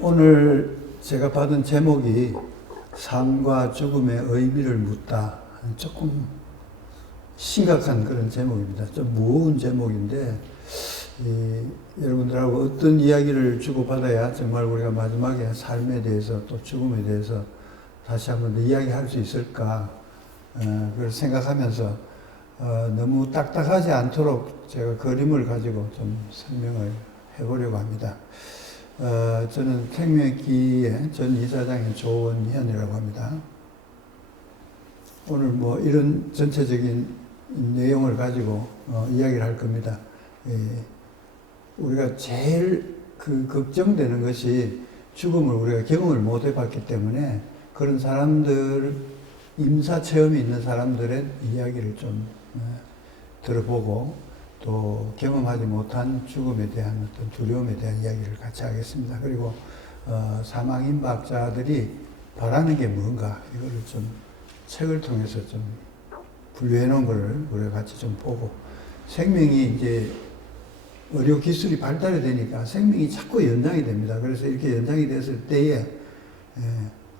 오늘 제가 받은 제목이 삶과 죽음의 의미를 묻다. 조금 심각한 그런 제목입니다. 좀 무거운 제목인데, 여러분들하고 어떤 이야기를 주고받아야 정말 우리가 마지막에 삶에 대해서 또 죽음에 대해서 다시 한번 더 이야기할 수 있을까, 그걸 생각하면서 너무 딱딱하지 않도록 제가 그림을 가지고 좀 설명을 해보려고 합니다. 저는 생명기의 전 이사장인 조원현이라고 합니다. 오늘 뭐 이런 전체적인 내용을 가지고 이야기를 할 겁니다. 우리가 제일 걱정되는 것이 죽음을 우리가 경험을 못 해봤기 때문에 그런 사람들, 임사 체험이 있는 사람들의 이야기를 좀 들어보고 또 경험하지 못한 죽음에 대한 어떤 두려움에 대한 이야기를 같이 하겠습니다. 그리고 사망임박자들이 바라는 게 뭔가 이거를 좀 책을 통해서 좀 분류해 놓은 거를 우리가 같이 좀 보고, 생명이 이제 의료 기술이 발달이 되니까 생명이 자꾸 연장이 됩니다. 그래서 이렇게 연장이 됐을 때에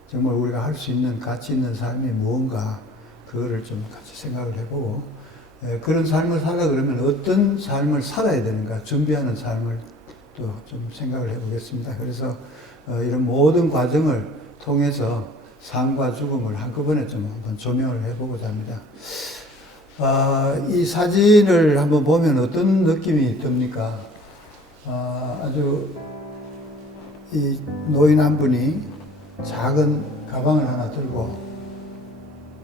정말 우리가 할 수 있는 가치 있는 삶이 무언가, 그거를 좀 같이 생각을 해보고, 그런 삶을 살라 그러면 어떤 삶을 살아야 되는가 준비하는 삶을 또 좀 생각을 해보겠습니다. 그래서 이런 모든 과정을 통해서 삶과 죽음을 한꺼번에 좀 한번 조명을 해보고자 합니다. 이 사진을 한번 보면 어떤 느낌이 듭니까? 아주 이 노인 한 분이 작은 가방을 하나 들고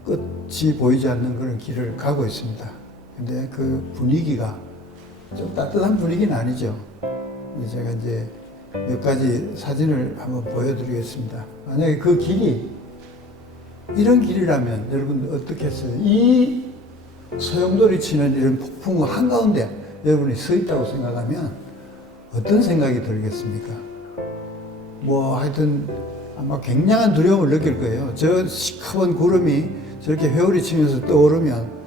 끝이 보이지 않는 그런 길을 가고 있습니다. 근데 그 분위기가 좀 따뜻한 분위기는 아니죠. 제가 이제 몇 가지 사진을 한번 보여드리겠습니다. 만약에 그 길이 이런 길이라면 여러분 어떻겠어요? 이 소용돌이 치는 이런 폭풍 한가운데 여러분이 서 있다고 생각하면 어떤 생각이 들겠습니까? 뭐 하여튼 아마 굉장한 두려움을 느낄 거예요. 저 시커먼 구름이 저렇게 회오리 치면서 떠오르면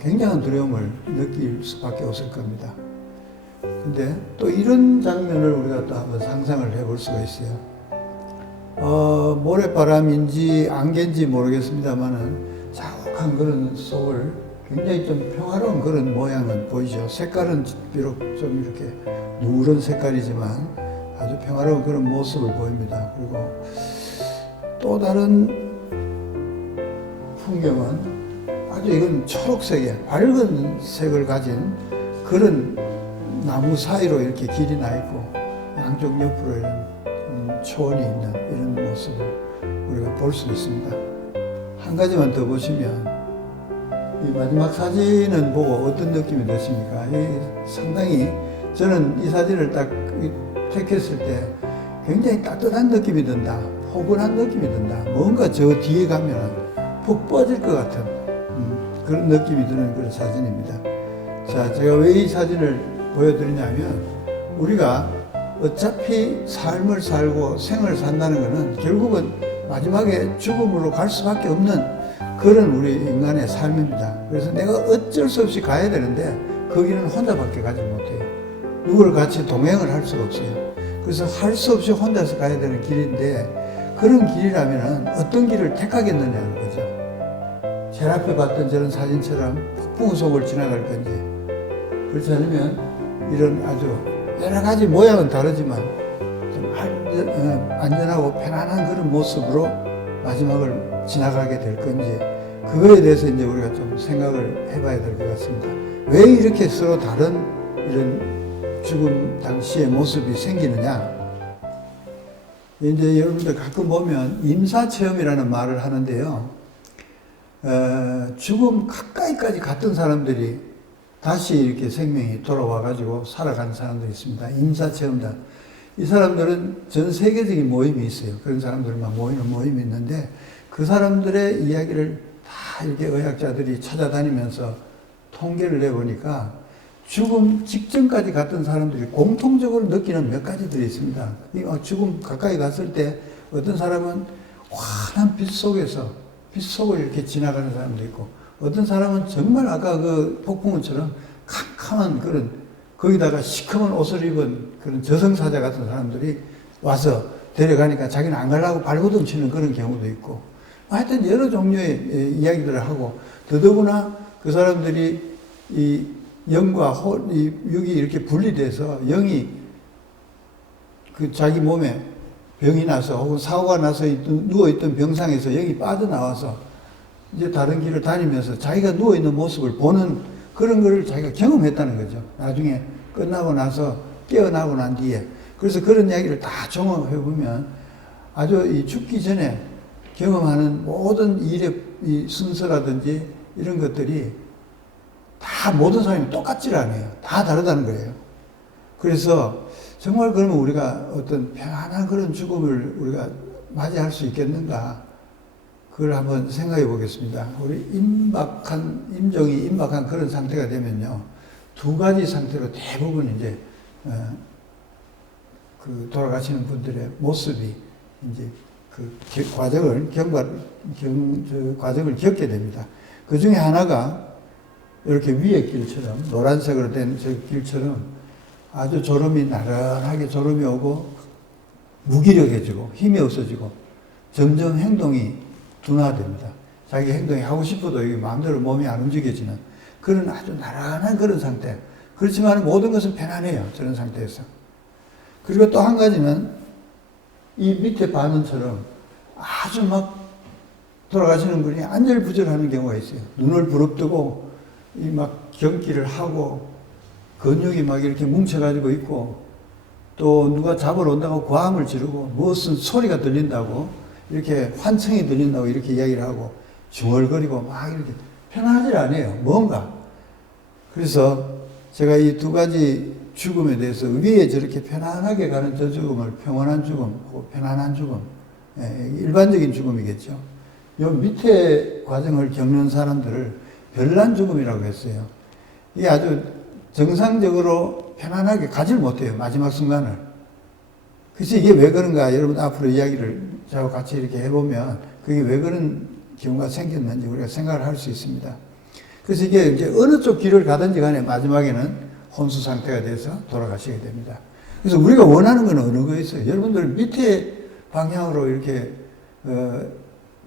굉장한 두려움을 느낄 수밖에 없을 겁니다. 근데 또 이런 장면을 우리가 또 한번 상상을 해볼 수가 있어요. 모래바람인지 안개인지 모르겠습니다만은 자욱한 그런 속을 굉장히 좀 평화로운 그런 모양은 보이죠. 색깔은 비록 좀 이렇게 누런 색깔이지만 아주 평화로운 그런 모습을 보입니다. 그리고 또 다른 풍경은 아주 이건 초록색의 밝은 색을 가진 그런 나무 사이로 이렇게 길이 나 있고 양쪽 옆으로 이런 초원이 있는 이런 모습을 우리가 볼 수 있습니다. 한 가지만 더 보시면 이 마지막 사진은 보고 어떤 느낌이 드십니까? 상당히 저는 이 사진을 딱 택했을 때 굉장히 따뜻한 느낌이 든다, 포근한 느낌이 든다, 뭔가 저 뒤에 가면 푹 빠질 것 같은 그런 느낌이 드는 그런 사진입니다. 자, 제가 왜 이 사진을 보여드리냐면, 우리가 어차피 삶을 살고 생을 산다는 것은 결국은 마지막에 죽음으로 갈 수밖에 없는 그런 우리 인간의 삶입니다. 그래서 내가 어쩔 수 없이 가야 되는데 그 길은 혼자밖에 가지 못해요. 누구를 같이 동행을 할 수가 없어요. 그래서 할 수 없이 혼자서 가야 되는 길인데, 그런 길이라면 어떤 길을 택하겠느냐는 거죠. 제일 앞에 봤던 저런 사진처럼 폭풍 속을 지나갈 건지, 그렇지 않으면 이런 아주 여러 가지 모양은 다르지만 좀 안전하고 편안한 그런 모습으로 마지막을 지나가게 될 건지, 그거에 대해서 이제 우리가 좀 생각을 해봐야 될 것 같습니다. 왜 이렇게 서로 다른 이런 죽음 당시의 모습이 생기느냐? 이제 여러분들 가끔 보면 임사체험이라는 말을 하는데요. 죽음 가까이까지 갔던 사람들이 다시 이렇게 생명이 돌아와가지고 살아가는 사람들이 있습니다. 임사체험자. 이 사람들은 전 세계적인 모임이 있어요. 그런 사람들만 모이는 모임이 있는데, 그 사람들의 이야기를 다 이렇게 의학자들이 찾아다니면서 통계를 내보니까 죽음 직전까지 갔던 사람들이 공통적으로 느끼는 몇 가지들이 있습니다. 죽음 가까이 갔을 때 어떤 사람은 환한 빛 속을 이렇게 지나가는 사람도 있고, 어떤 사람은 정말 아까 그 폭풍우처럼 캄캄한 그런, 거기다가 시커먼 옷을 입은 그런 저승사자 같은 사람들이 와서 데려가니까 자기는 안 가려고 발버둥 치는 그런 경우도 있고, 하여튼 여러 종류의 이야기들을 하고, 더더구나 그 사람들이 이 영과 육이 이렇게 분리돼서 영이 그 자기 몸에 병이 나서 혹은 사고가 나서 누워있던 병상에서 영이 빠져나와서 이제 다른 길을 다니면서 자기가 누워있는 모습을 보는 그런 거를 자기가 경험했다는 거죠. 나중에 끝나고 나서 깨어나고 난 뒤에. 그래서 그런 이야기를 다 종합해보면 아주 이 죽기 전에 경험하는 모든 일의 이 순서라든지 이런 것들이 다 모든 사람이 똑같지를 않아요. 다 다르다는 거예요. 그래서 정말 그러면 우리가 어떤 편안한 그런 죽음을 우리가 맞이할 수 있겠는가? 그걸 한번 생각해 보겠습니다. 우리 임종이 임박한 그런 상태가 되면요. 두 가지 상태로 대부분 이제, 그 돌아가시는 분들의 모습이 이제 그 과정을, 과정을 겪게 됩니다. 그 중에 하나가 이렇게 위의 길처럼, 노란색으로 된 저 길처럼 아주 졸음이 나른하게 졸음이 오고 무기력해지고 힘이 없어지고 점점 행동이 둔화됩니다. 자기 행동이 하고 싶어도 이게 마음대로 몸이 안 움직여지는 그런 아주 나른한 그런 상태. 그렇지만 모든 것은 편안해요. 저런 상태에서. 그리고 또 한 가지는 이 밑에 반원처럼 아주 막 돌아가시는 분이 안절부절하는 경우가 있어요. 눈을 부릅뜨고 이 막 경기를 하고 근육이 막 이렇게 뭉쳐가지고 있고 또 누가 잡으러 온다고 고함을 지르고 무슨 소리가 들린다고 이렇게 환청이 들린다고 이렇게 이야기를 하고 중얼거리고 막 이렇게 편안하지 않아요. 뭔가. 그래서 제가 이 두 가지 죽음에 대해서 위에 저렇게 편안하게 가는 저 죽음을 평온한 죽음, 편안한 죽음, 일반적인 죽음이겠죠. 요 밑에 과정을 겪는 사람들을 별난 죽음이라고 했어요. 이게 아주 정상적으로 편안하게 가질 못해요. 마지막 순간을. 그래서 이게 왜 그런가 여러분 앞으로 이야기를 저하고 같이 이렇게 해보면 그게 왜 그런 경우가 생겼는지 우리가 생각을 할 수 있습니다. 그래서 이게 이제 어느 쪽 길을 가든지 간에 마지막에는 혼수 상태가 돼서 돌아가시게 됩니다. 그래서 우리가 원하는 건 어느 거였어요? 여러분들 밑에 방향으로 이렇게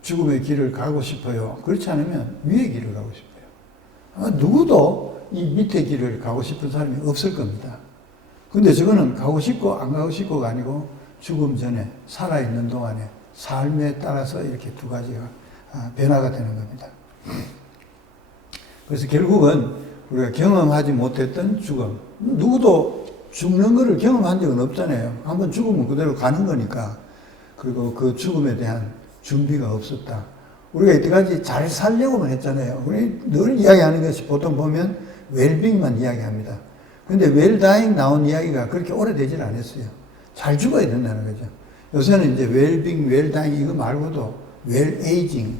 죽음의 길을 가고 싶어요. 그렇지 않으면 위의 길을 가고 싶어요. 아마 누구도 이 밑에 길을 가고 싶은 사람이 없을 겁니다. 근데 저거는 가고 싶고 안 가고 싶고가 아니고 죽음 전에 살아있는 동안에 삶에 따라서 이렇게 두 가지가 변화가 되는 겁니다. 그래서 결국은 우리가 경험하지 못했던 죽음. 누구도 죽는 것을 경험한 적은 없잖아요. 한번 죽으면 그대로 가는 거니까. 그리고 그 죽음에 대한 준비가 없었다. 우리가 이때까지 잘 살려고만 했잖아요. 우리 늘 이야기하는 것이 보통 보면 웰빙만 이야기합니다. 근데 웰다잉 나온 이야기가 그렇게 오래되질 않았어요. 잘 죽어야 된다는 거죠. 요새는 이제 웰빙, 웰다잉 이거 말고도 웰에이징,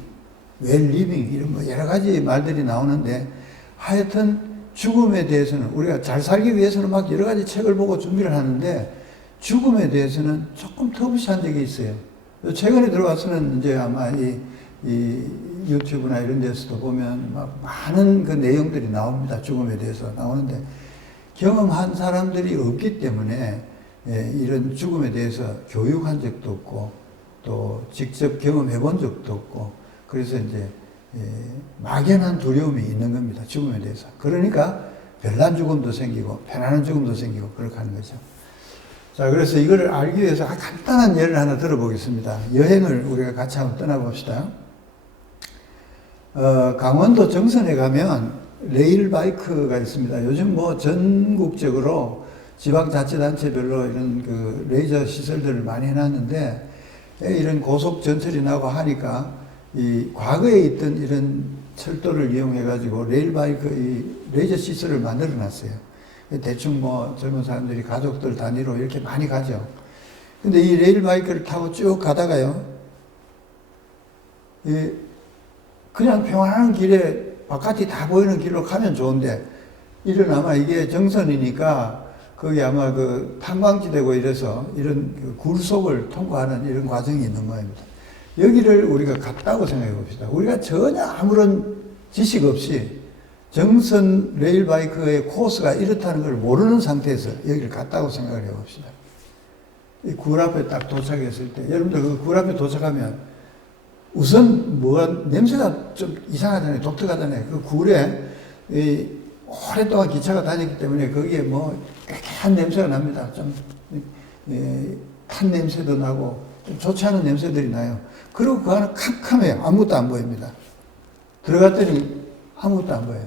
웰리빙 이런 뭐 여러 가지 말들이 나오는데 하여튼 죽음에 대해서는 우리가 잘 살기 위해서는 막 여러 가지 책을 보고 준비를 하는데 죽음에 대해서는 조금 터부시한 적이 있어요. 최근에 들어와서는 이제 아마 이 유튜브나 이런 데서도 보면 막 많은 그 내용들이 나옵니다. 죽음에 대해서 나오는데 경험한 사람들이 없기 때문에 이런 죽음에 대해서 교육한 적도 없고 또 직접 경험해 본 적도 없고 그래서 이제 막연한 두려움이 있는 겁니다. 죽음에 대해서. 그러니까 별난 죽음도 생기고 편안한 죽음도 생기고 그렇게 하는 거죠. 자, 그래서 이거를 알기 위해서 간단한 예를 하나 들어보겠습니다. 여행을 우리가 같이 한번 떠나봅시다. 강원도 정선에 가면 레일바이크가 있습니다. 요즘 뭐 전국적으로 지방자치단체별로 이런 그 레이저 시설들을 많이 해놨는데 이런 고속 전철이 나고 하니까 이 과거에 있던 이런 철도를 이용해가지고 레일바이크 이 레이저 시설을 만들어 놨어요. 대충 뭐 젊은 사람들이 가족들 단위로 이렇게 많이 가죠. 근데 이 레일바이크를 타고 쭉 가다가요, 그냥 평안한 길에 바깥이 다 보이는 길로 가면 좋은데, 이런 아마 이게 정선이니까 거기 아마 그 탄광지대고 이래서 이런 그 굴속을 통과하는 이런 과정이 있는 모양입니다. 여기를 우리가 갔다고 생각해 봅시다. 우리가 전혀 아무런 지식 없이 정선 레일바이크의 코스가 이렇다는 걸 모르는 상태에서 여기를 갔다고 생각을 해 봅시다. 이 굴 앞에 딱 도착했을 때, 여러분들 그 굴 앞에 도착하면 우선 냄새가 좀 이상하잖아요. 독특하잖아요. 그 굴에 오랫동안 기차가 다녔기 때문에 거기에 깨끗한 냄새가 납니다. 좀 탄 냄새도 나고 좀 좋지 않은 냄새들이 나요. 그리고 그 안은 캄캄해요. 아무것도 안 보입니다. 들어갔더니 아무것도 안 보여요.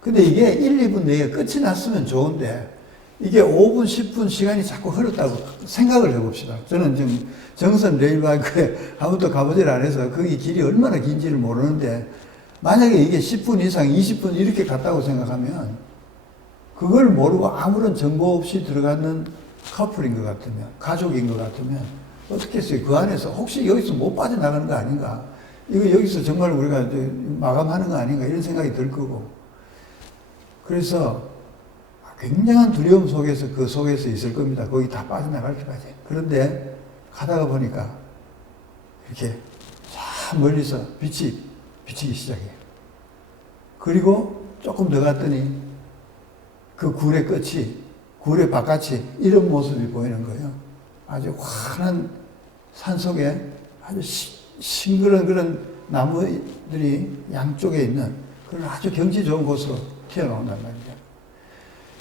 근데 이게 1, 2분 내에 끝이 났으면 좋은데 이게 5분, 10분 시간이 자꾸 흘렀다고 생각을 해봅시다. 저는 지금 정선 레일바이크에 아무도 가보질 않아서 거기 길이 얼마나 긴지를 모르는데 만약에 이게 10분 이상, 20분 이렇게 갔다고 생각하면 그걸 모르고 아무런 정보 없이 들어가는 커플인 것 같으면, 가족인 것 같으면 어떻게 했어요? 그 안에서 혹시 여기서 못 빠져나가는 거 아닌가? 이거 여기서 정말 우리가 마감하는 거 아닌가? 이런 생각이 들 거고. 그래서 굉장한 두려움 속에서 그 속에서 있을 겁니다. 거기 다 빠져나갈 때까지. 그런데 가다가 보니까 이렇게 참 멀리서 빛이 비치기 시작해요. 그리고 조금 더 갔더니 그 굴의 끝이, 굴의 바깥이 이런 모습이 보이는 거예요. 아주 환한 산 속에 아주 싱그런 그런 나무들이 양쪽에 있는 그런 아주 경치 좋은 곳으로 튀어나온단 말이죠.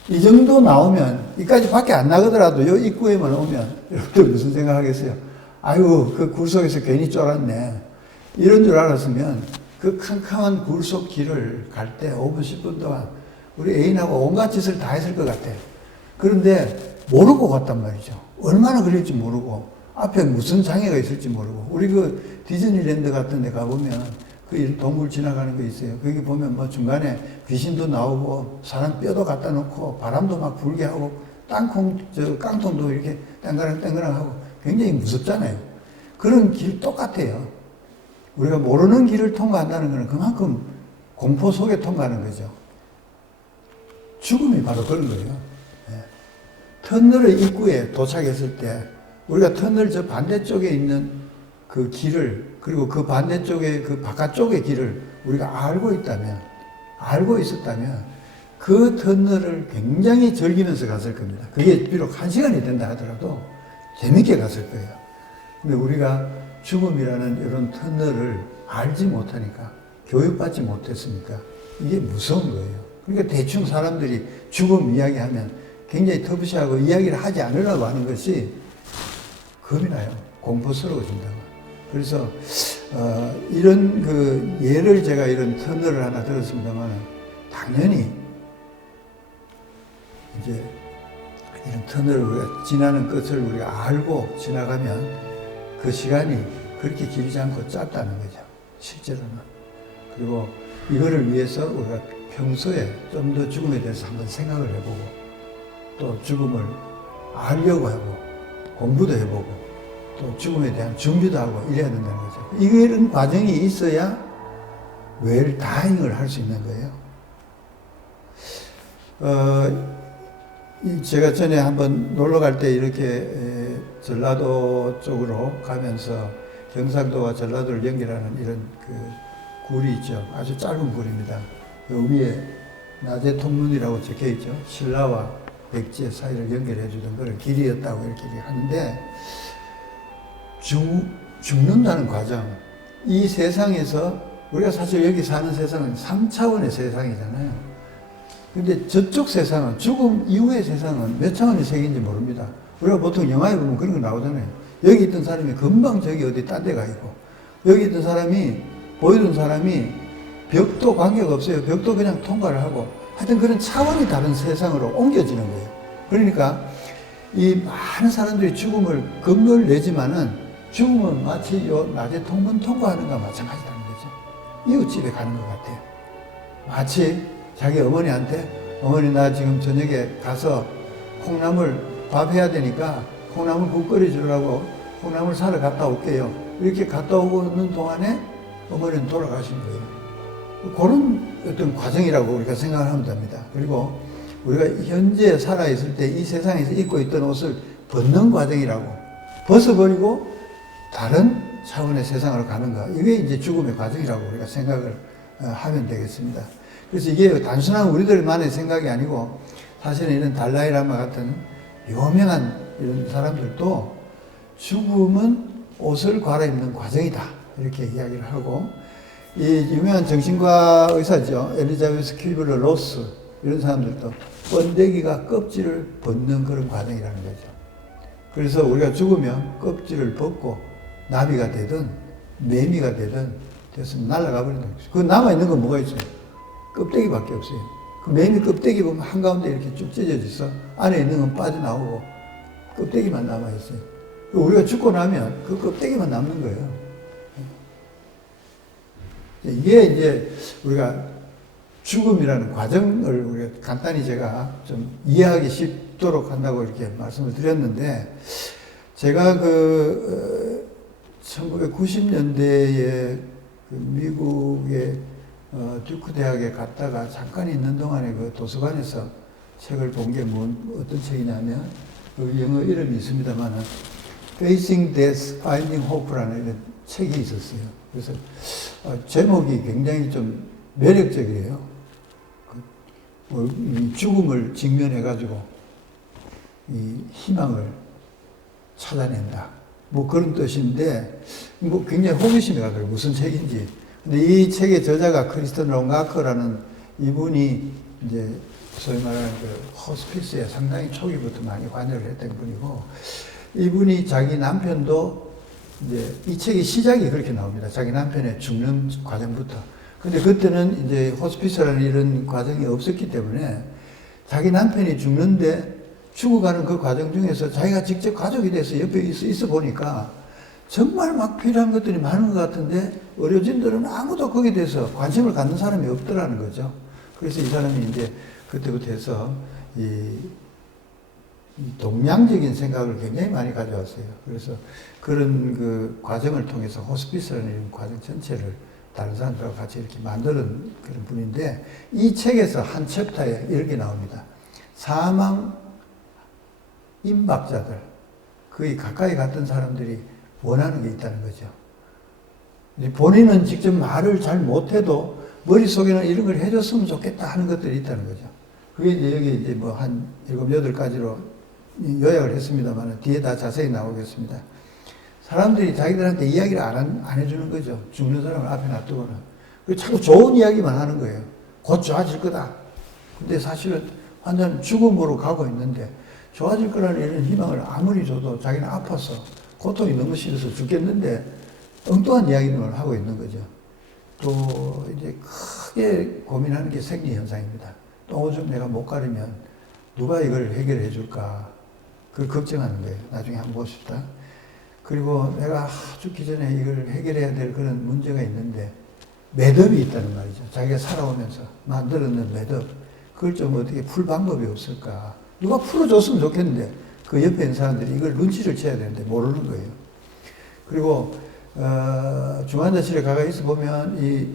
이 정도 나오면, 이까지 밖에 안 나가더라도 요 입구에만 오면, 여러분들 무슨 생각하겠어요? 아이고, 그 굴 속에서 괜히 쫄았네. 이런 줄 알았으면, 그 캄캄한 굴 속 길을 갈 때 5분, 10분 동안 우리 애인하고 온갖 짓을 다 했을 것 같아. 그런데 모르고 갔단 말이죠. 얼마나 그럴지 모르고, 앞에 무슨 장애가 있을지 모르고. 우리 그 디즈니랜드 같은 데 가보면, 그 동굴 지나가는 거 있어요. 거기 보면 중간에 귀신도 나오고 사람 뼈도 갖다 놓고 바람도 막 불게 하고 깡통도 이렇게 땡그랑 하고 굉장히 무섭잖아요. 그런 길 똑같아요. 우리가 모르는 길을 통과한다는 것은 그만큼 공포 속에 통과하는 거죠. 죽음이 바로 그런 거예요. 터널의 입구에 도착했을 때 우리가 터널 저 반대쪽에 있는 그 길을, 그리고 그 반대쪽에 그 바깥쪽의 길을 우리가 알고 있었다면 그 터널을 굉장히 즐기면서 갔을 겁니다. 그게 비록 1시간이 된다 하더라도 재밌게 갔을 거예요. 근데 우리가 죽음이라는 이런 터널을 알지 못하니까, 교육받지 못했으니까 이게 무서운 거예요. 그러니까 대충 사람들이 죽음 이야기하면 굉장히 터부시하고 이야기를 하지 않으려고 하는 것이 겁이 나요. 공포스러워진다고. 그래서 이런 그 예를 제가 이런 터널을 하나 들었습니다만, 당연히 이제 이런 터널을 우리가 지나는 것을 우리가 알고 지나가면 그 시간이 그렇게 길지 않고 짧다는 거죠. 실제로는. 그리고 이거를 위해서 우리가 평소에 좀 더 죽음에 대해서 한번 생각을 해보고, 또 죽음을 알려고 하고 공부도 해보고 또 죽음에 대한 준비도 하고 이래야 된다는 거죠. 이런 과정이 있어야 웰다잉을 할 수 있는 거예요. 제가 전에 한번 놀러 갈 때 이렇게 전라도 쪽으로 가면서 경상도와 전라도를 연결하는 이런 그 굴이 있죠. 아주 짧은 굴입니다. 그 위에 낮의 통문이라고 적혀 있죠. 신라와 백제 사이를 연결해 주던 그런 길이었다고 이렇게 하는데, 죽는다는 과정, 이 세상에서 우리가 사실 여기 사는 세상은 3차원의 세상이잖아요. 근데 저쪽 세상은, 죽음 이후의 세상은 몇 차원의 세계인지 모릅니다. 우리가 보통 영화에 보면 그런 거 나오잖아요. 여기 있던 사람이 금방 저기 어디 딴 데 가 있고, 여기 있던 사람이, 보이던 사람이 벽도 관계가 없어요. 벽도 그냥 통과를 하고, 하여튼 그런 차원이 다른 세상으로 옮겨지는 거예요. 그러니까 이 많은 사람들이 죽음을 겁을 내지만은 죽음은 마치 요 낮에 통문 통과하는 것과 마찬가지라는 거죠. 이웃집에 가는 것 같아요. 마치 자기 어머니한테, 어머니 나 지금 저녁에 가서 콩나물 밥 해야 되니까 콩나물 국 끓여 주려고 콩나물 사러 갔다 올게요. 이렇게 갔다 오는 동안에 어머니는 돌아가신 거예요. 그런 어떤 과정이라고 우리가 생각을 하면 됩니다. 그리고 우리가 현재 살아있을 때 이 세상에서 입고 있던 옷을 벗는 과정이라고, 벗어버리고 다른 차원의 세상으로 가는 거, 이게 이제 죽음의 과정이라고 우리가 생각을 하면 되겠습니다. 그래서 이게 단순한 우리들만의 생각이 아니고 사실은 이런 달라이라마 같은 유명한 이런 사람들도 죽음은 옷을 갈아입는 과정이다. 이렇게 이야기를 하고, 이 유명한 정신과 의사죠. 엘리자베스 큐블러 로스, 이런 사람들도 번데기가 껍질을 벗는 그런 과정이라는 거죠. 그래서 우리가 죽으면 껍질을 벗고 나비가 되든 매미가 되든 돼서 날아가 버린다. 그 남아있는 건 뭐가 있어요? 껍데기밖에 없어요. 그 매미 껍데기 보면 한가운데 이렇게 쭉 찢어져서 안에 있는 건 빠져나오고 껍데기만 남아있어요. 우리가 죽고 나면 그 껍데기만 남는 거예요. 이게 이제 우리가 죽음이라는 과정을 우리가 간단히 제가 좀 이해하기 쉽도록 한다고 이렇게 말씀을 드렸는데, 제가 1990년대에 미국의 듀크 대학에 갔다가 잠깐 있는 동안에 그 도서관에서 책을 본 게 어떤 책이냐면, 그 영어 이름이 있습니다만은 Facing Death, Finding Hope라는 이런 책이 있었어요. 그래서 제목이 굉장히 좀 매력적이에요. 이 죽음을 직면해가지고 이 희망을 찾아낸다. 뭐 그런 뜻인데, 뭐 굉장히 호기심이 가더라고요. 무슨 책인지. 근데 이 책의 저자가 크리스턴 롱가커라는 이분이 이제 소위 말하는 그 호스피스에 상당히 초기부터 많이 관여를 했던 분이고, 이분이 자기 남편도 이제 이 책의 시작이 그렇게 나옵니다. 자기 남편의 죽는 과정부터. 근데 그때는 이제 호스피스라는 이런 과정이 없었기 때문에 자기 남편이 죽는데 죽어가는 그 과정 중에서 자기가 직접 가족이 돼서 옆에 있어 보니까 정말 막 필요한 것들이 많은 것 같은데 의료진들은 아무도 거기에 대해서 관심을 갖는 사람이 없더라는 거죠. 그래서 이 사람이 이제 그때부터 해서 이 동양적인 생각을 굉장히 많이 가져왔어요. 그래서 그런 그 과정을 통해서 호스피스라는 이런 과정 전체를 다른 사람들과 같이 이렇게 만드는 그런 분인데, 이 책에서 한 챕터에 이렇게 나옵니다. 사망 임박자들, 거의 가까이 갔던 사람들이 원하는 게 있다는 거죠. 본인은 직접 말을 잘 못해도 머릿속에는 이런 걸 해줬으면 좋겠다 하는 것들이 있다는 거죠. 그게 이제 여기 이제 뭐 한 7, 8가지로 요약을 했습니다만 뒤에 다 자세히 나오겠습니다. 사람들이 자기들한테 이야기를 안 해주는 거죠. 죽는 사람을 앞에 놔두고는. 그리고 자꾸 좋은 이야기만 하는 거예요. 곧 좋아질 거다. 근데 사실은 환자는 죽음으로 가고 있는데 좋아질 거라는 이런 희망을 아무리 줘도 자기는 아파서 고통이 너무 싫어서 죽겠는데 엉뚱한 이야기만 하고 있는 거죠. 또 이제 크게 고민하는 게 생리현상입니다. 또 오줌 내가 못 가리면 누가 이걸 해결해 줄까? 그걸 걱정하는 거예요. 나중에 한번 봅시다. 그리고 내가 죽기 전에 이걸 해결해야 될 그런 문제가 있는데 매듭이 있다는 말이죠. 자기가 살아오면서 만들어낸 매듭. 그걸 좀 어떻게 풀 방법이 없을까? 누가 풀어줬으면 좋겠는데 그 옆에 있는 사람들이 이걸 눈치를 채야 되는데 모르는 거예요. 그리고 중환자실에 가가 있어 보면 이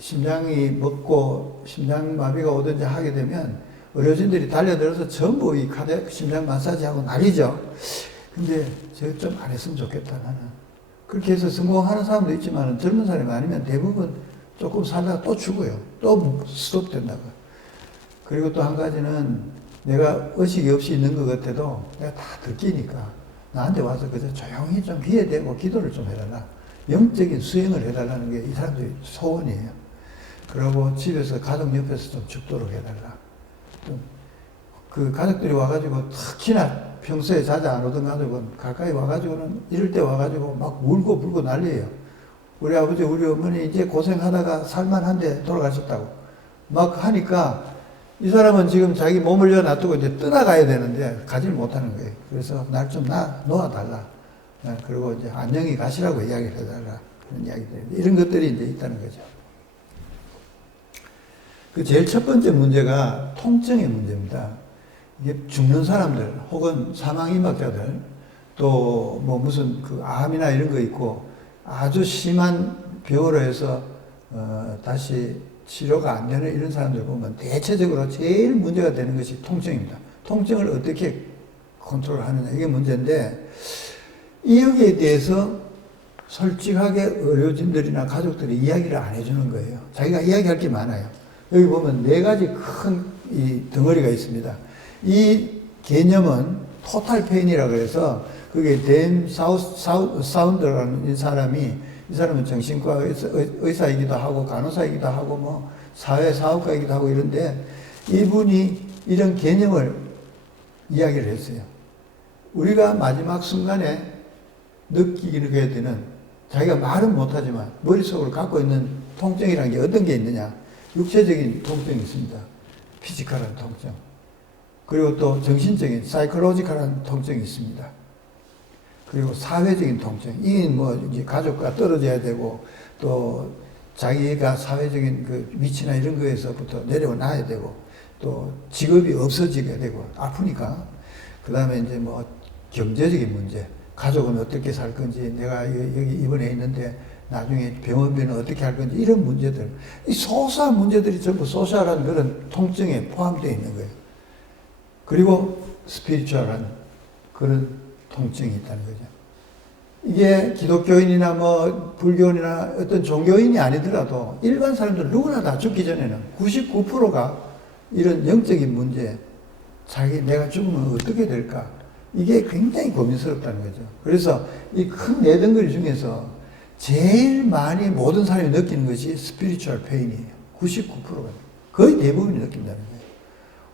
심장이 먹고 심장마비가 오든지 하게 되면 의료진들이 달려들어서 전부 이 카디악 심장 마사지하고 난리죠. 근데 저 좀 안 했으면 좋겠다 나는. 그렇게 해서 성공하는 사람도 있지만 젊은 사람이 아니면 대부분 조금 살다가 또 죽어요. 또 스톱된다고. 그리고 또 한 가지는 내가 의식이 없이 있는 것 같아도 내가 다 듣기니까 나한테 와서 그저 조용히 좀 귀에 대고 기도를 좀 해달라. 영적인 수행을 해달라는 게 이 사람들의 소원이에요. 그리고 집에서 가족 옆에서 좀 죽도록 해달라. 그 가족들이 와가지고 특히나 평소에 자주 안 오던 가족은 가까이 와가지고는 이럴 때 와가지고 막 울고 불고 난리예요. 우리 아버지 우리 어머니 이제 고생하다가 살만한데 돌아가셨다고 막 하니까 이 사람은 지금 자기 몸을 놔두고 이제 떠나가야 되는데 가지를 못하는 거예요. 그래서 날 좀 놓아달라. 그리고 이제 안녕히 가시라고 이야기를 해달라. 그런 이야기들. 이런 것들이 이제 있다는 거죠. 그 제일 첫 번째 문제가 통증의 문제입니다. 이게 죽는 사람들 혹은 사망 임박자들 또 뭐 무슨 그 암이나 이런 거 있고 아주 심한 병으로 해서 다시 치료가 안 되는 이런 사람들 보면 대체적으로 제일 문제가 되는 것이 통증입니다. 통증을 어떻게 컨트롤하느냐 이게 문제인데 이 여기에 대해서 솔직하게 의료진들이나 가족들이 이야기를 안 해주는 거예요. 자기가 이야기할 게 많아요. 여기 보면 4가지 큰 이 덩어리가 있습니다. 이 개념은 토탈 페인이라고 해서 그게 댄 사운드라는 이 사람은 정신과 의사이기도 하고 간호사이기도 하고 뭐 사회 사업가이기도 하고 이런데 이분이 이런 개념을 이야기를 했어요. 우리가 마지막 순간에 느끼게 되는 자기가 말은 못하지만 머릿속으로 갖고 있는 통증이라는 게 어떤 게 있느냐. 육체적인 통증이 있습니다. 피지컬한 통증. 그리고 또 정신적인 사이콜로지컬한 통증이 있습니다. 그리고 사회적인 통증. 이게 뭐 이제 가족과 떨어져야 되고 또 자기가 사회적인 그 위치나 이런 거에서부터 내려놔야 되고 또 직업이 없어지게 되고 아프니까. 그 다음에 이제 뭐 경제적인 문제. 가족은 어떻게 살 건지, 내가 여기 입원해 있는데 나중에 병원비는 어떻게 할 건지, 이런 문제들. 이 소소한 문제들이 전부 소셜한 그런 통증에 포함되어 있는 거예요. 그리고 스피리추얼한 그런 통증이 있다는 거죠. 이게 기독교인이나 뭐 불교인이나 어떤 종교인이 아니더라도 일반 사람들 누구나 다 죽기 전에는 99%가 이런 영적인 문제, 내가 죽으면 어떻게 될까? 이게 굉장히 고민스럽다는 거죠. 그래서 이 큰 내덩거리 중에서 제일 많이 모든 사람이 느끼는 것이 스피리추얼 페인이에요. 99%가. 거의 대부분이 느낀다는 거예요.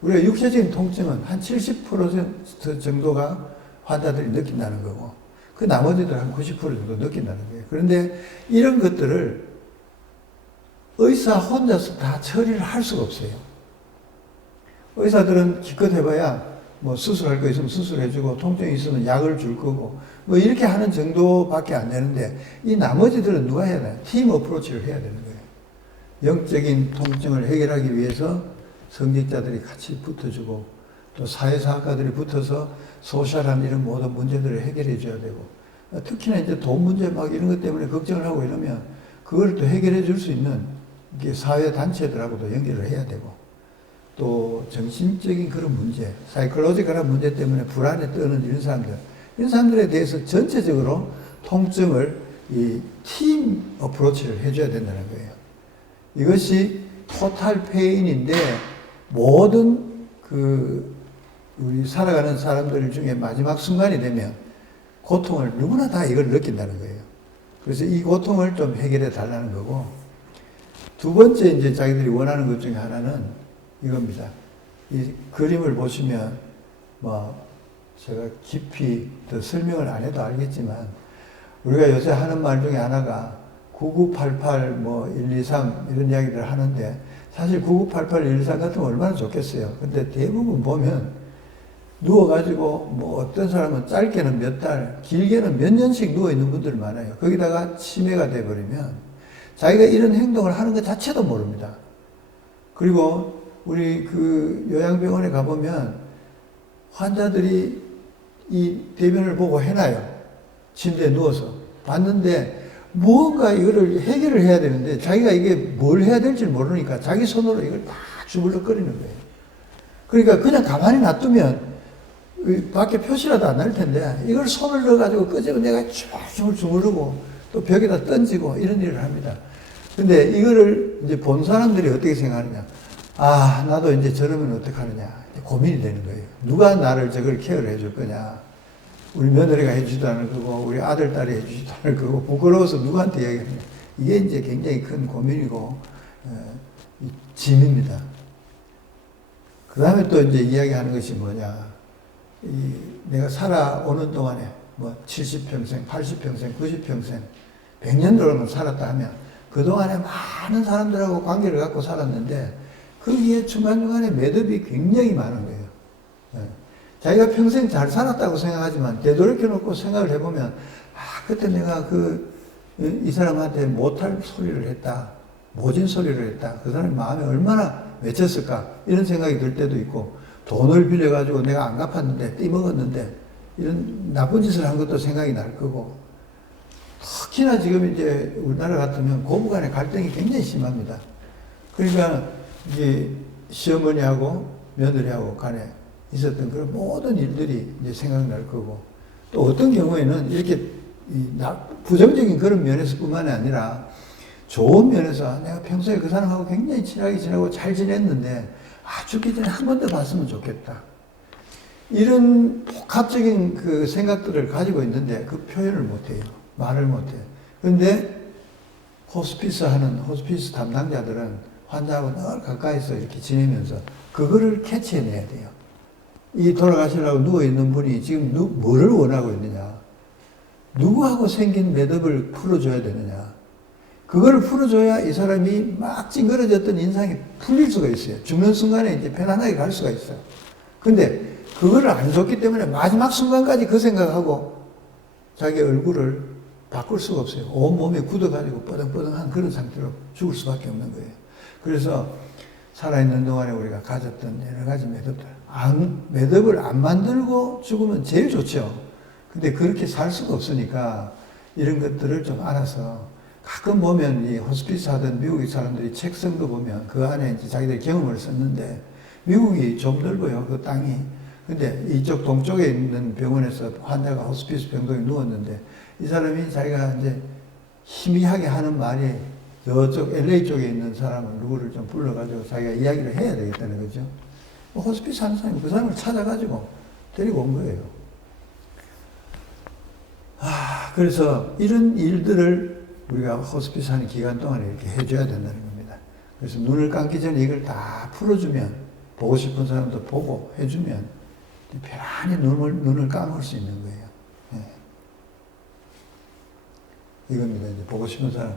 우리가 육체적인 통증은 한 70% 정도가 환자들이 느낀다는 거고, 그 나머지들 한 90% 정도 느낀다는 거예요. 그런데 이런 것들을 의사 혼자서 다 처리를 할 수가 없어요. 의사들은 기껏 해봐야 뭐 수술할 거 있으면 수술해주고 통증이 있으면 약을 줄 거고 뭐 이렇게 하는 정도밖에 안 되는데, 이 나머지들은 누가 해야 돼요? 팀 어프로치를 해야 되는 거예요. 영적인 통증을 해결하기 위해서 성직자들이 같이 붙어주고 또 사회사학가들이 붙어서 소셜한 이런 모든 문제들을 해결해 줘야 되고, 특히나 이제 돈 문제 막 이런 것 때문에 걱정을 하고 이러면 그걸 또 해결해 줄 수 있는 이게 사회단체들하고도 연결을 해야 되고, 또 정신적인 그런 문제, 사이콜로지컬한 문제 때문에 불안에 떠는 이런 사람들에 대해서 전체적으로 통증을 이 팀 어프로치를 해줘야 된다는 거예요. 이것이 토탈 페인인데, 모든 우리 살아가는 사람들 중에 마지막 순간이 되면 고통을 누구나 다 이걸 느낀다는 거예요. 그래서 이 고통을 좀 해결해 달라는 거고, 두 번째 이제 자기들이 원하는 것 중에 하나는 이겁니다. 이 그림을 보시면 뭐 제가 깊이 더 설명을 안 해도 알겠지만, 우리가 요새 하는 말 중에 하나가 9988 뭐 123 이런 이야기들을 하는데, 사실 9988 123 같으면 얼마나 좋겠어요. 근데 대부분 보면 누워가지고 뭐 어떤 사람은 짧게는 몇 달, 길게는 몇 년씩 누워있는 분들 많아요. 거기다가 치매가 돼버리면 자기가 이런 행동을 하는 것 자체도 모릅니다. 그리고 우리 그 요양병원에 가보면 환자들이 이 대변을 보고 해놔요. 침대에 누워서. 봤는데 무언가 이거를 해결을 해야 되는데 자기가 이게 뭘 해야 될지 모르니까 자기 손으로 이걸 다 주물럭거리는 거예요. 그러니까 그냥 가만히 놔두면 밖에 표시라도 안 날 텐데, 이걸 손을 넣어가지고 끄집어 내가 쭈물 주무르고 또 벽에다 던지고 이런 일을 합니다. 근데 이거를 이제 본 사람들이 어떻게 생각하느냐. 아, 나도 이제 저러면 어떡하느냐. 고민이 되는 거예요. 누가 나를 저걸 케어를 해줄 거냐. 우리 며느리가 해주지도 않을 거고, 우리 아들, 딸이 해주지도 않을 거고, 부끄러워서 누구한테 이야기하느냐. 이게 이제 굉장히 큰 고민이고, 짐입니다. 그 다음에 또 이제 이야기하는 것이 뭐냐. 내가 살아오는 동안에 뭐 70평생, 80평생, 90평생, 100년 동안 살았다 하면 그동안에 많은 사람들하고 관계를 갖고 살았는데 거기에 중간중간에 매듭이 굉장히 많은 거예요. 자기가 평생 잘 살았다고 생각하지만 되돌이켜놓고 생각을 해보면, 그때 내가 이 사람한테 못할 소리를 했다. 모진 소리를 했다. 그 사람의 마음에 얼마나 맺혔을까. 이런 생각이 들 때도 있고, 돈을 빌려가지고 내가 안 갚았는데, 띠먹었는데, 이런 나쁜 짓을 한 것도 생각이 날 거고, 특히나 지금 이제 우리나라 같으면 고부 간의 갈등이 굉장히 심합니다. 그러니까 이게 시어머니하고 며느리하고 간에 있었던 그런 모든 일들이 이제 생각날 거고, 또 어떤 경우에는 이렇게 부정적인 그런 면에서뿐만이 아니라 좋은 면에서 내가 평소에 그 사람하고 굉장히 친하게 지내고 잘 지냈는데 죽기 전에 한 번 더 봤으면 좋겠다. 이런 복합적인 그 생각들을 가지고 있는데 그 표현을 못해요. 말을 못해요. 그런데 호스피스 담당자들은 환자하고 늘 가까이서 이렇게 지내면서 그거를 캐치해내야 돼요. 이 돌아가시려고 누워있는 분이 지금 뭐를 원하고 있느냐. 누구하고 생긴 매듭을 풀어줘야 되느냐. 그걸 풀어줘야 이 사람이 막 찡그러졌던 인상이 풀릴 수가 있어요. 죽는 순간에 이제 편안하게 갈 수가 있어요. 근데 그거를 안 줬기 때문에 마지막 순간까지 그 생각하고 자기 얼굴을 바꿀 수가 없어요. 온몸이 굳어가지고 뻐덩뻐덩한 그런 상태로 죽을 수밖에 없는 거예요. 그래서 살아있는 동안에 우리가 가졌던 여러 가지 매듭을 안 만들고 죽으면 제일 좋죠. 근데 그렇게 살 수가 없으니까 이런 것들을 좀 알아서 가끔 보면 이 호스피스 하던 미국의 사람들이 책 쓴 거 보면 그 안에 이제 자기들 경험을 썼는데 미국이 좀 넓어요. 그 땅이. 근데 이쪽 동쪽에 있는 병원에서 환자가 호스피스 병동에 누웠는데 이 사람이 자기가 이제 희미하게 하는 말이 저쪽 LA 쪽에 있는 사람을 누구를 좀 불러가지고 자기가 이야기를 해야 되겠다는 거죠. 호스피스 하는 사람이 그 사람을 찾아가지고 데리고 온 거예요. 그래서 이런 일들을 우리가 호스피스 하는 기간 동안에 이렇게 해줘야 된다는 겁니다. 그래서 눈을 감기 전에 이걸 다 풀어주면, 보고 싶은 사람도 보고 해주면 편안히 눈을 감을 수 있는 거예요. 이겁니다. 이제 보고 싶은 사람.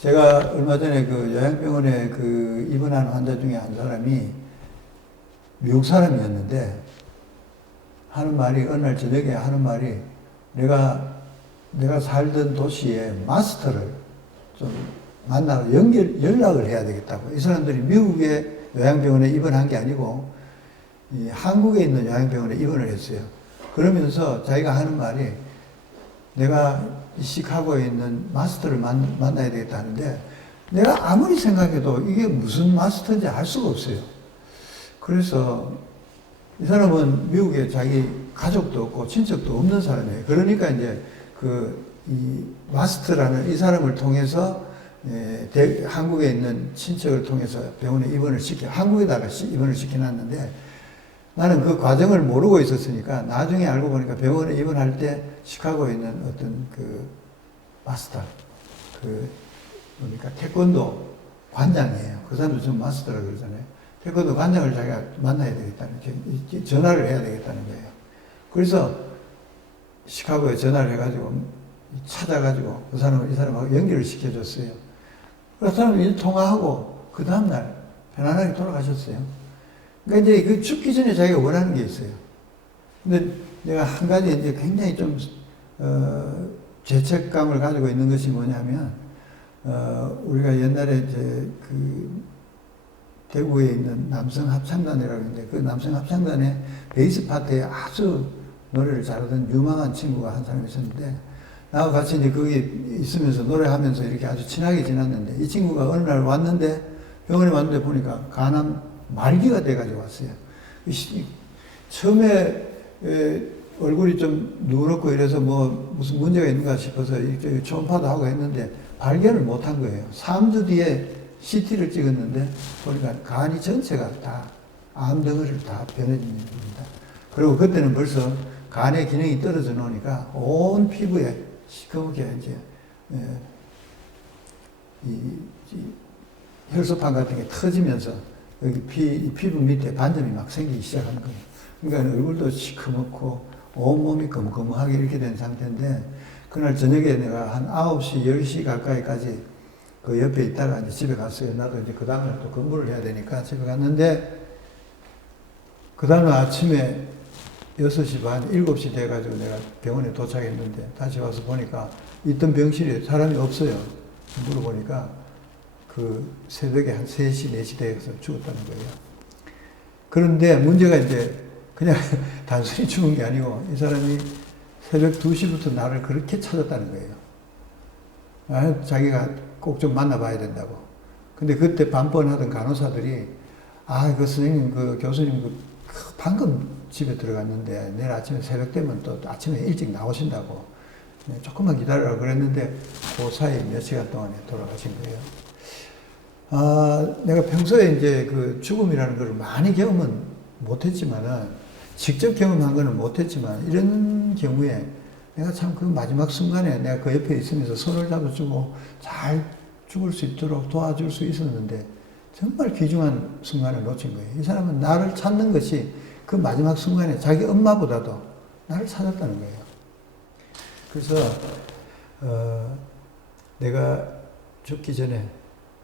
제가 얼마 전에 그 요양병원에 그 입원한 환자 중에 한 사람이 미국 사람이었는데 하는 말이, 어느 날 저녁에 하는 말이, 내가 살던 도시에 마스터를 좀 만나서 연락을 해야 되겠다고. 이 사람들이 미국의 요양병원에 입원한 게 아니고 이 한국에 있는 요양병원에 입원을 했어요. 그러면서 자기가 하는 말이, 내가 시카고에 있는 마스터를 만나야 되겠다 하는데 내가 아무리 생각해도 이게 무슨 마스터인지 알 수가 없어요. 그래서 이 사람은 미국에 자기 가족도 없고 친척도 없는 사람이에요. 그러니까 이제 이 마스터라는 이 사람을 통해서 한국에 있는 친척을 통해서 병원에 한국에다가 입원을 시켜놨는데 나는 그 과정을 모르고 있었으니까 나중에 알고 보니까 병원에 입원할 때 시카고에 있는 어떤 그 마스터, 뭡니까, 태권도 관장이에요. 그 사람도 좀 마스터라고 그러잖아요. 태권도 관장을 자기가 만나야 되겠다는, 전화를 해야 되겠다는 거예요. 그래서 시카고에 전화를 해가지고 찾아가지고 이 사람하고 연결을 시켜줬어요. 그 사람이 통화하고 그 다음날 편안하게 돌아가셨어요. 그러니까 이제 그 죽기 전에 자기가 원하는 게 있어요. 근데 내가 한 가지 이제 굉장히 좀, 죄책감을 가지고 있는 것이 뭐냐면, 우리가 옛날에 이제 대구에 있는 남성합창단이라고 있는데 그 남성합창단의 베이스 파트에 아주 노래를 잘하던 유망한 친구가 한 사람 있었는데 나하고 같이 이제 거기 있으면서 노래하면서 이렇게 아주 친하게 지났는데 이 친구가 어느 날 왔는데 병원에 왔는데 보니까 간암 말기가 돼가지고 왔어요. 처음에 얼굴이 좀 누렇고 이래서 뭐 무슨 문제가 있는가 싶어서 초음파도 하고 했는데 발견을 못한 거예요. 3주 뒤에 CT를 찍었는데 보니까 간이 전체가 다 암덩어리를 다 변해진 겁니다. 그리고 그때는 벌써 간의 기능이 떨어져 놓으니까 온 피부에 시커멓게 이제 혈소판 같은 게 터지면서 여기 피부 밑에 반점이 막 생기기 시작하는 거예요. 그러니까 얼굴도 시커멓고 온몸이 검검하게 이렇게 된 상태인데 그날 저녁에 내가 한 9시, 10시 가까이까지 그 옆에 있다가 이제 집에 갔어요. 나도 이제 그 다음날 또 근무를 해야 되니까 집에 갔는데 그 다음날 아침에 6시 반, 7시 돼가지고 내가 병원에 도착했는데 다시 와서 보니까 있던 병실에 사람이 없어요. 물어보니까 그 새벽에 한 3시, 4시 돼서 죽었다는 거예요. 그런데 문제가 이제 그냥 단순히 죽은 게 아니고 이 사람이 새벽 2시부터 나를 그렇게 찾았다는 거예요. 자기가 꼭 좀 만나봐야 된다고. 근데 그때 반번하던 간호사들이 그 선생님, 그 교수님 방금 집에 들어갔는데 내일 아침에 새벽 되면 또 아침에 일찍 나오신다고 조금만 기다리라고 그랬는데 그 사이 몇 시간 동안에 돌아가신 거예요. 내가 평소에 이제 그 죽음이라는 걸 많이 경험은 못했지만은 직접 경험한 거는 못했지만 이런 경우에 내가 참 그 마지막 순간에 내가 그 옆에 있으면서 손을 잡아주고 잘 죽을 수 있도록 도와줄 수 있었는데 정말 귀중한 순간을 놓친 거예요. 이 사람은 나를 찾는 것이 그 마지막 순간에 자기 엄마보다도 나를 찾았다는 거예요. 그래서 내가 죽기 전에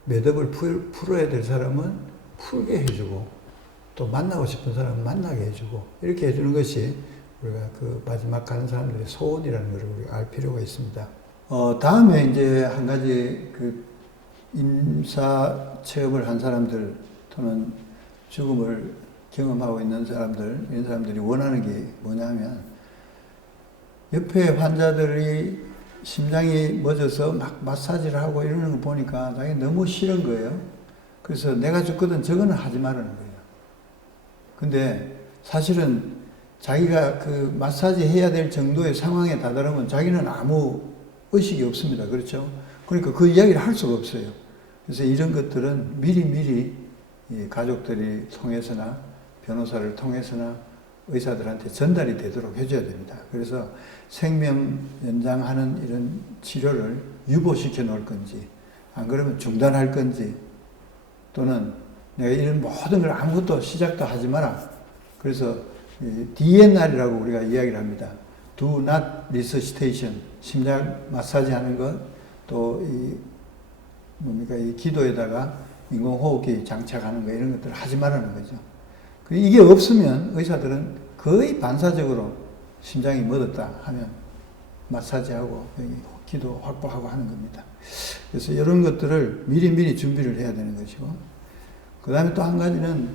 매듭을 풀어야 될 사람은 풀게 해주고 또 만나고 싶은 사람은 만나게 해주고 이렇게 해주는 것이 우리가 그 마지막 가는 사람들의 소원이라는 것을 우리가 알 필요가 있습니다. 다음에 이제 한 가지 그 임사 체험을 한 사람들 또는 죽음을 경험하고 있는 사람들, 이런 사람들이 원하는 게 뭐냐면 옆에 환자들이 심장이 멎어서 막 마사지를 하고 이러는 거 보니까 자기 너무 싫은 거예요. 그래서 내가 죽거든 저거는 하지 말라는 거예요. 근데 사실은 자기가 그 마사지 해야 될 정도의 상황에 다다르면 자기는 아무 의식이 없습니다. 그렇죠? 그러니까 그 이야기를 할 수가 없어요. 그래서 이런 것들은 미리미리 가족들이 통해서나 변호사를 통해서나 의사들한테 전달이 되도록 해줘야 됩니다. 그래서 생명 연장하는 이런 치료를 유보시켜 놓을 건지, 안 그러면 중단할 건지, 또는 내가 이런 모든 걸 아무것도 시작도 하지 마라. 그래서 DNR이라고 우리가 이야기를 합니다. Do not resuscitation. 심장 마사지 하는 것, 또 이 기도에다가 인공호흡기 장착하는 거, 이런 것들을 하지 말라는 거죠. 이게 없으면 의사들은 거의 반사적으로 심장이 멎었다 하면 마사지하고 기도 확보하고 하는 겁니다. 그래서 이런 것들을 미리미리 준비를 해야 되는 것이고, 그 다음에 또 한 가지는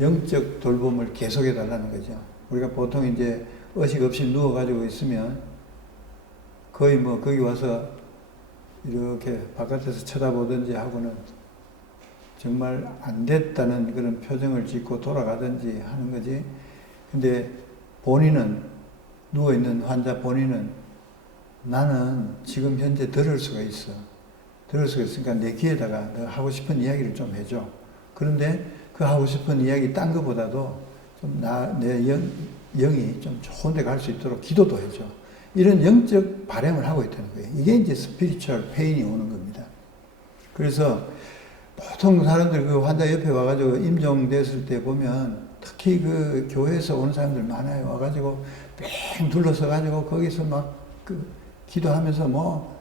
영적 돌봄을 계속해 달라는 거죠. 우리가 보통 이제 의식 없이 누워가지고 있으면 거의 뭐 거기 와서 이렇게 바깥에서 쳐다보든지 하고는 정말 안 됐다는 그런 표정을 짓고 돌아가든지 하는 거지. 근데 본인은, 누워있는 환자 본인은 나는 지금 현재 들을 수가 있어. 들을 수가 있으니까 내 귀에다가 너 하고 싶은 이야기를 좀 해줘. 그런데 그 하고 싶은 이야기 딴 것보다도 좀 내 영이 좀 좋은 데 갈 수 있도록 기도도 해줘. 이런 영적 바램을 하고 있다는 거예요. 이게 이제 스피리추얼 페인이 오는 겁니다. 그래서 보통 사람들 그 환자 옆에 와가지고 임종됐을 때 보면 특히 그 교회에서 오는 사람들 많아요. 와가지고 뺑 둘러서가지고 거기서 막 그 기도하면서 뭐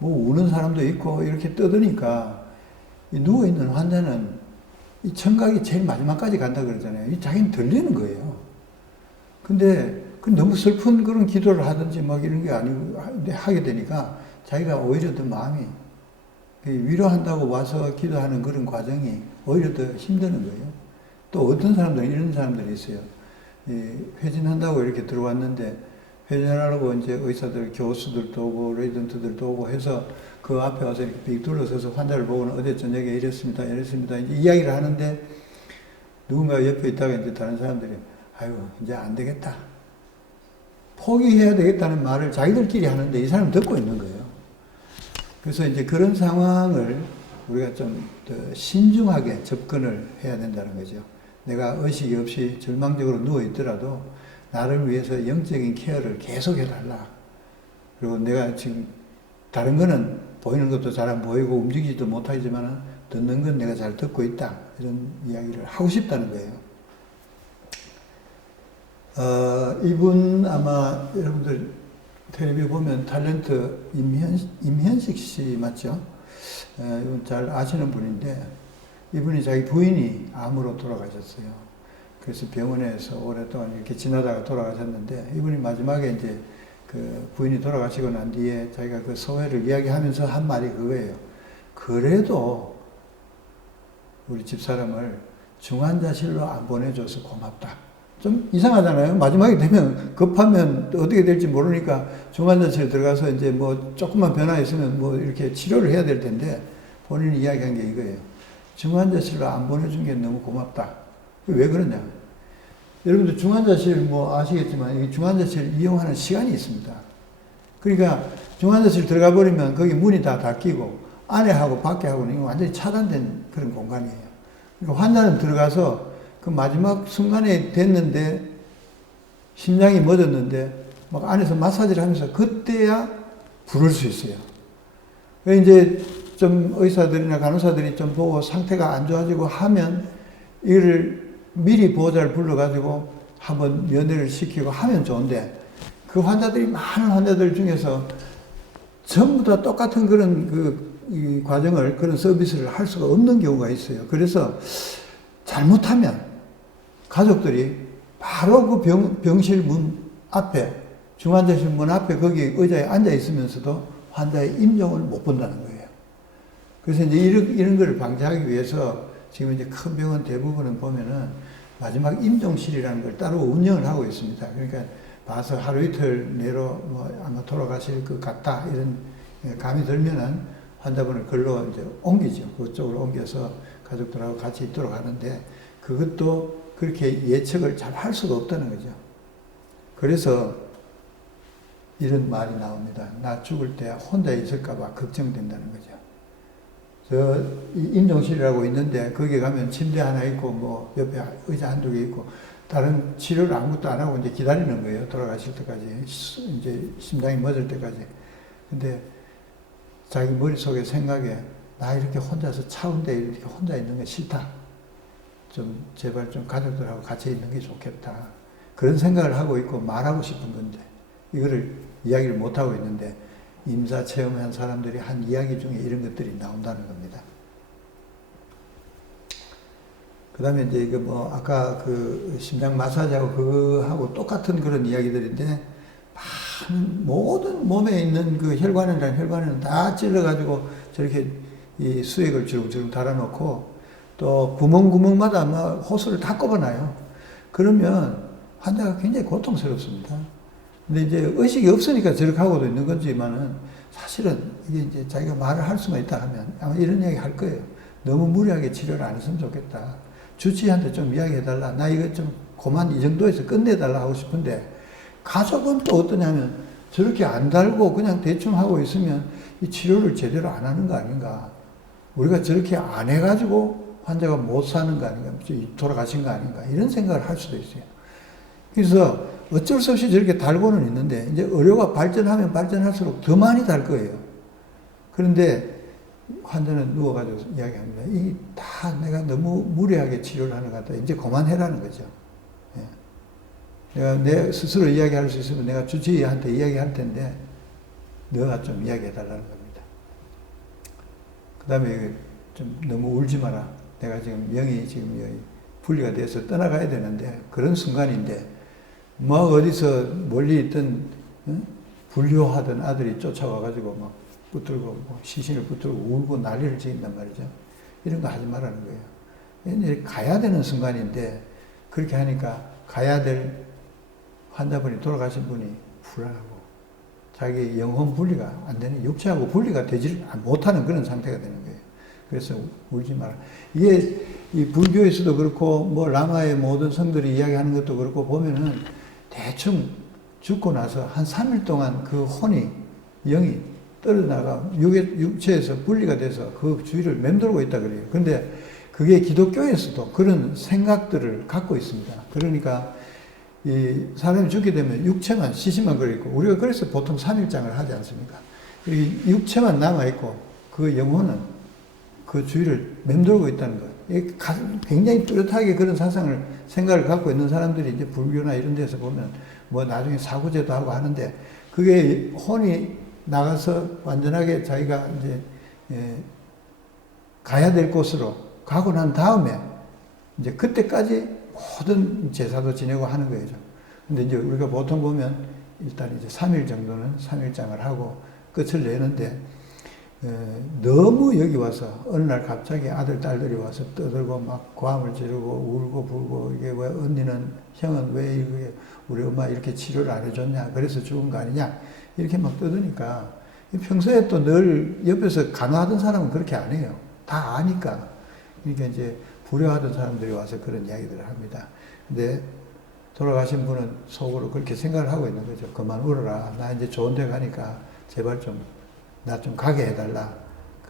우는 사람도 있고 이렇게 떠드니까 이 누워있는 환자는 이 청각이 제일 마지막까지 간다 그러잖아요. 이 자기는 들리는 거예요. 근데 너무 슬픈 그런 기도를 하든지 막 이런 게 아니고 하게 되니까 자기가 오히려 더 마음이 위로한다고 와서 기도하는 그런 과정이 오히려 더 힘드는 거예요. 또 어떤 사람들은 이런 사람들이 있어요. 회진한다고 이렇게 들어왔는데 회진하라고 이제 의사들, 교수들도 오고 레지던트들도 오고 해서 그 앞에 와서 이렇게 빅 둘러서서 환자를 보고는 어제 저녁에 이랬습니다. 이제 이야기를 하는데 누군가 옆에 있다가 이제 다른 사람들이 아유 이제 안 되겠다. 포기해야 되겠다는 말을 자기들끼리 하는데 이 사람은 듣고 있는 거예요. 그래서 이제 그런 상황을 우리가 좀 더 신중하게 접근을 해야 된다는 거죠. 내가 의식이 없이 절망적으로 누워 있더라도 나를 위해서 영적인 케어를 계속 해달라. 그리고 내가 지금 다른 거는 보이는 것도 잘 안 보이고 움직이지도 못하지만 듣는 건 내가 잘 듣고 있다. 이런 이야기를 하고 싶다는 거예요. 이분 아마 여러분들 텔레비 보면 탤런트 임현식 씨 맞죠? 이분 잘 아시는 분인데 이분이 자기 부인이 암으로 돌아가셨어요. 그래서 병원에서 오랫동안 이렇게 지나다가 돌아가셨는데 이분이 마지막에 이제 그 부인이 돌아가시고 난 뒤에 자기가 그 소회를 이야기하면서 한 말이 그거예요. 그래도 우리 집사람을 중환자실로 안 보내줘서 고맙다. 좀 이상하잖아요. 마지막에 되면 급하면 어떻게 될지 모르니까 중환자실에 들어가서 이제 뭐 조금만 변화 있으면 뭐 이렇게 치료를 해야 될 텐데 본인이 이야기한 게 이거예요. 중환자실로 안 보내준 게 너무 고맙다. 왜 그러냐. 여러분들 중환자실 뭐 아시겠지만 이 중환자실 이용하는 시간이 있습니다. 그러니까 중환자실 들어가 버리면 거기 문이 다 닫히고 안에 하고 밖에 하고는 완전히 차단된 그런 공간이에요. 그러니까 환자는 들어가서 그 마지막 순간에 됐는데 심장이 멎었는데 막 안에서 마사지를 하면서 그때야 부를 수 있어요. 이제 좀 의사들이나 간호사들이 좀 보고 상태가 안 좋아지고 하면 이를 미리 보호자를 불러가지고 한번 면회를 시키고 하면 좋은데 그 환자들이 많은 환자들 중에서 전부 다 똑같은 그런 이 과정을 그런 서비스를 할 수가 없는 경우가 있어요. 그래서 잘못하면 가족들이 바로 그 병실 문 앞에 중환자실 문 앞에 거기 의자에 앉아 있으면서도 환자의 임종을 못 본다는 거예요. 그래서 이제 이런 거를 방지하기 위해서 지금 이제 큰 병원 대부분은 보면은 마지막 임종실이라는 걸 따로 운영을 하고 있습니다. 그러니까 봐서 하루 이틀 내로 뭐 아마 돌아가실 것 같다 이런 감이 들면은 환자분을 글로 이제 옮기죠. 그쪽으로 옮겨서 가족들하고 같이 있도록 하는데 그것도 그렇게 예측을 잘 할 수가 없다는 거죠. 그래서 이런 말이 나옵니다. 나 죽을 때 혼자 있을까봐 걱정된다는 거죠. 저 임종실이라고 있는데 거기 가면 침대 하나 있고 뭐 옆에 의자 한두 개 있고 다른 치료를 아무것도 안 하고 이제 기다리는 거예요. 돌아가실 때까지 이제 심장이 멎을 때까지. 근데 자기 머릿속에 생각에 나 이렇게 혼자서 차운데 이렇게 혼자 있는 게 싫다. 좀 제발 좀 가족들하고 같이 있는 게 좋겠다. 그런 생각을 하고 있고 말하고 싶은 건데 이거를 이야기를 못 하고 있는데 임사 체험한 사람들이 한 이야기 중에 이런 것들이 나온다는 겁니다. 그 다음에 이제 이거 뭐 아까 그 심장 마사지하고 그거하고 똑같은 그런 이야기들인데 모든 몸에 있는 그 혈관은 다 찔러가지고 저렇게 이 수액을 주렁주렁 달아놓고 또 구멍마다 막 호스를 다 꼽아놔요. 그러면 환자가 굉장히 고통스럽습니다. 근데 이제 의식이 없으니까 저렇게 하고도 있는 거지만은 사실은 이게 이제 자기가 말을 할 수만 있다 하면 아마 이런 이야기 할 거예요. 너무 무리하게 치료를 안 했으면 좋겠다. 주치의한테 좀 이야기해달라. 나 이거 좀 그만 이 정도에서 끝내달라 하고 싶은데 가족은 또 어떠냐면 저렇게 안 달고 그냥 대충 하고 있으면 이 치료를 제대로 안 하는 거 아닌가. 우리가 저렇게 안 해가지고 환자가 못 사는 거 아닌가. 돌아가신 거 아닌가. 이런 생각을 할 수도 있어요. 그래서 어쩔 수 없이 저렇게 달고는 있는데 이제 의료가 발전하면 발전할수록 더 많이 달 거예요. 그런데 환자는 누워가지고 이야기합니다. 이 다 내가 너무 무리하게 치료를 하는 것 같다. 이제 그만해라는 거죠. 예. 내가 내 스스로 이야기할 수 있으면 내가 주치의한테 이야기할 텐데 너가 좀 이야기해달라는 겁니다. 그 다음에 좀 너무 울지 마라. 내가 지금 영이 지금 여기 분리가 돼서 떠나가야 되는데 그런 순간인데 막 어디서 멀리 있던 불효하던 아들이 쫓아와가지고 막 붙들고 뭐 시신을 붙들고 울고 난리를 지긴단 말이죠. 이런 거 하지 말라는 거예요. 가야 되는 순간인데 그렇게 하니까 가야 될 환자분이 돌아가신 분이 불안하고 자기 영혼 분리가 안 되는 육체하고 분리가 되지 못하는 그런 상태가 되는 거예요. 그래서 울지 마라. 이게 이 불교에서도 그렇고 뭐 라마의 모든 성들이 이야기하는 것도 그렇고 보면은 대충 죽고 나서 한 3일 동안 그 혼이 영이 떨어나가 육체에서 분리가 돼서 그 주위를 맴돌고 있다 그래요. 근데 그게 기독교에서도 그런 생각들을 갖고 있습니다. 그러니까 이 사람이 죽게 되면 육체만 시신만 걸려있고 우리가 그래서 보통 3일장을 하지 않습니까? 육체만 남아있고 그 영혼은 그 주위를 맴돌고 있다는 거예요. 굉장히 뚜렷하게 그런 생각을 갖고 있는 사람들이 이제 불교나 이런 데서 보면 뭐 나중에 사구제도 하고 하는데 그게 혼이 나가서 완전하게 자기가 이제 가야 될 곳으로 가고 난 다음에 이제 그때까지 모든 제사도 지내고 하는 거예요. 근데 이제 우리가 보통 보면 일단 이제 3일 정도는 3일장을 하고 끝을 내는데 너무 여기 와서 어느 날 갑자기 아들, 딸들이 와서 떠들고 막 고함을 지르고 울고 불고 이게 왜 언니는 형은 왜 이게 우리 엄마 이렇게 치료를 안 해줬냐 그래서 죽은 거 아니냐 이렇게 막 떠드니까 평소에 또 늘 옆에서 간호하던 사람은 그렇게 안 해요. 다 아니까. 그러니까 이제 불효하던 사람들이 와서 그런 이야기들을 합니다. 근데 돌아가신 분은 속으로 그렇게 생각을 하고 있는 거죠. 그만 울어라. 나 이제 좋은 데 가니까 제발 나 좀 가게 해달라.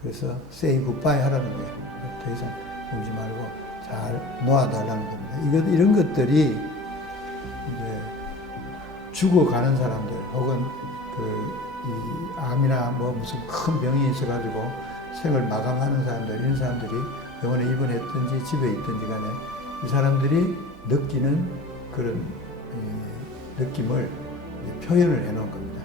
그래서 say goodbye 하라는 거예요. 더 이상 울지 말고 잘 놓아달라는 겁니다. 이런 것들이 이제 죽어가는 사람들 혹은 이 암이나 뭐 무슨 큰 병이 있어가지고 생을 마감하는 사람들, 이런 사람들이 병원에 입원했든지 집에 있든지 간에 이 사람들이 느끼는 그런 느낌을 표현을 해놓은 겁니다.